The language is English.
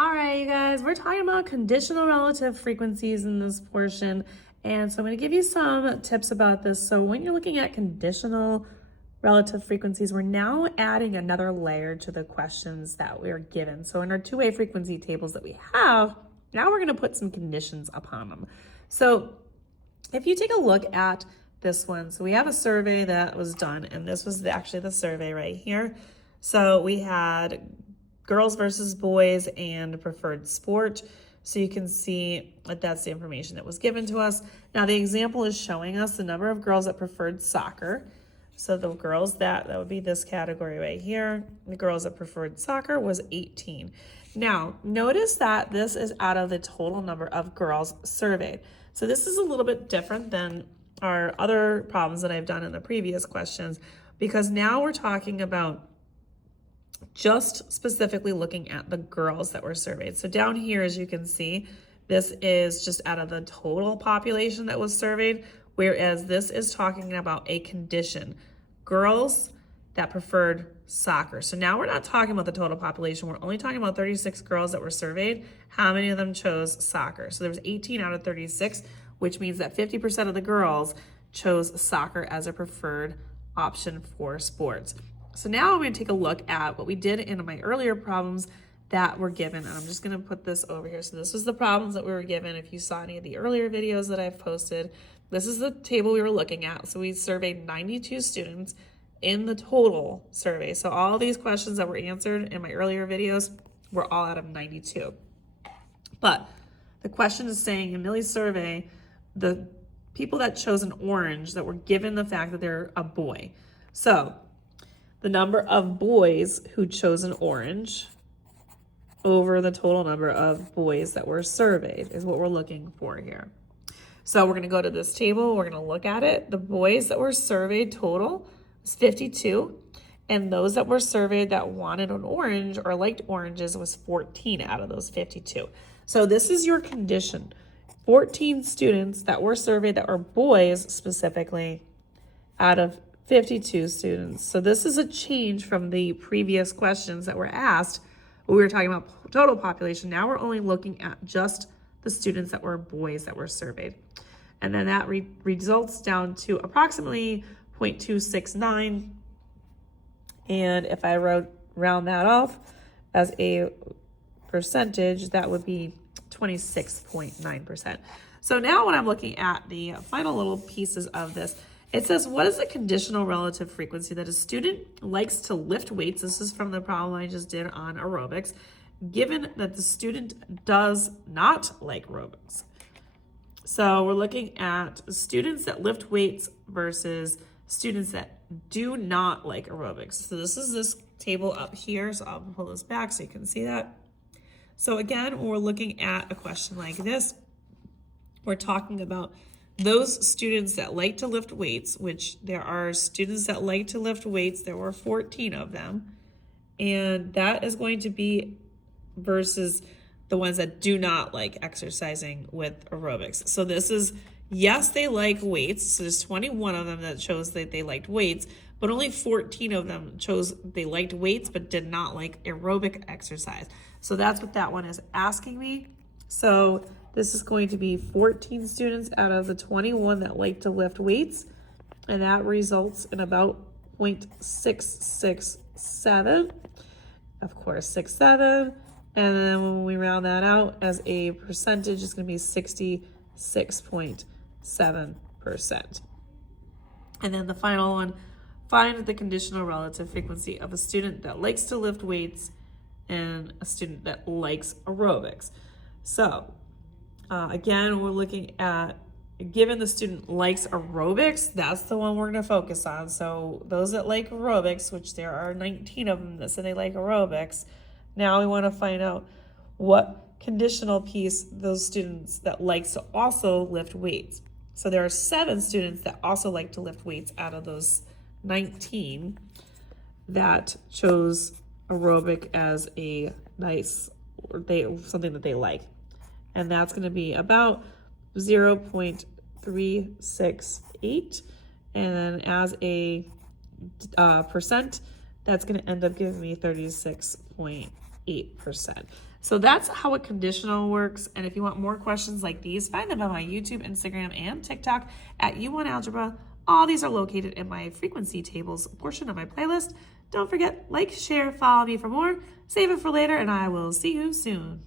All right, you guys, we're talking about conditional relative frequencies in this portion. And so I'm going to give you some tips about this. So when you're looking at conditional relative frequencies, we're now adding another layer to the questions that we're given. So in our two-way frequency tables that we have, now we're going to put some conditions upon them. So if you take a look at this one, so we have a survey that was done, and this was actually the survey right here. So we had girls versus boys and preferred sport. So you can see that that's the information that was given to us. Now the example is showing us the number of girls that preferred soccer. So the girls that would be this category right here. The girls that preferred soccer was 18. Now notice that this is out of the total number of girls surveyed. So this is a little bit different than our other problems that I've done in the previous questions, because now we're talking about just specifically looking at the girls that were surveyed. So down here, as you can see, this is just out of the total population that was surveyed, whereas this is talking about a condition, girls that preferred soccer. So now we're not talking about the total population. We're only talking about 36 girls that were surveyed. How many of them chose soccer? So there was 18 out of 36, which means that 50% of the girls chose soccer as a preferred option for sports. So now I'm going to take a look at what we did in my earlier problems that were given, and I'm just going to put this over here. So this was the problems that we were given. If you saw any of the earlier videos that I've posted, this is the table we were looking at. So we surveyed 92 students in the total survey. So all these questions that were answered in my earlier videos were all out of 92. But the question is saying in Millie's survey, the people that chose an orange that were given the fact that they're a boy. So the number of boys who chose an orange over the total number of boys that were surveyed is what we're looking for here. So we're going to go to this table. We're going to look at it. The boys that were surveyed total is 52. And those that were surveyed that wanted an orange or liked oranges was 14 out of those 52. So this is your condition. 14 students that were surveyed that were boys specifically out of 52 students. So this is a change from the previous questions that were asked. We were talking about total population. Now we're only looking at just the students that were boys that were surveyed. And then that results down to approximately 0.269. And if I round that off as a percentage, that would be 26.9%. So now when I'm looking at the final little pieces of this, it says, what is the conditional relative frequency that a student likes to lift weights? This is from the problem I just did on aerobics, given that the student does not like aerobics. So we're looking at students that lift weights versus students that do not like aerobics. So this is this table up here. So I'll pull this back so you can see that. So again, when we're looking at a question like this, we're talking about those students that like to lift weights, which there are students that like to lift weights, there were 14 of them, and that is going to be versus the ones that do not like exercising with aerobics. So this is, yes, they like weights. So there's 21 of them that chose that they liked weights, but only 14 of them chose they liked weights but did not like aerobic exercise. So that's what that one is asking me. So this is going to be 14 students out of the 21 that like to lift weights, and that results in about 0.667, of course, 67, and then when we round that out as a percentage, it's going to be 66.7%. And then the final one, find the conditional relative frequency of a student that likes to lift weights and a student that likes aerobics. So again, we're looking at, given the student likes aerobics, that's the one we're going to focus on. So those that like aerobics, which there are 19 of them that say they like aerobics, now we want to find out what conditional piece those students that likes to also lift weights. So there are 7 students that also like to lift weights out of those 19 that chose aerobic as a nice, something that they like. And that's going to be about 0.368. And then as a percent, that's going to end up giving me 36.9%. 8%. So that's how a conditional works. And if you want more questions like these, find them on my YouTube, Instagram, and TikTok at U1Algebra. All these are located in my frequency tables portion of my playlist. Don't forget, like, share, follow me for more, save it for later, and I will see you soon.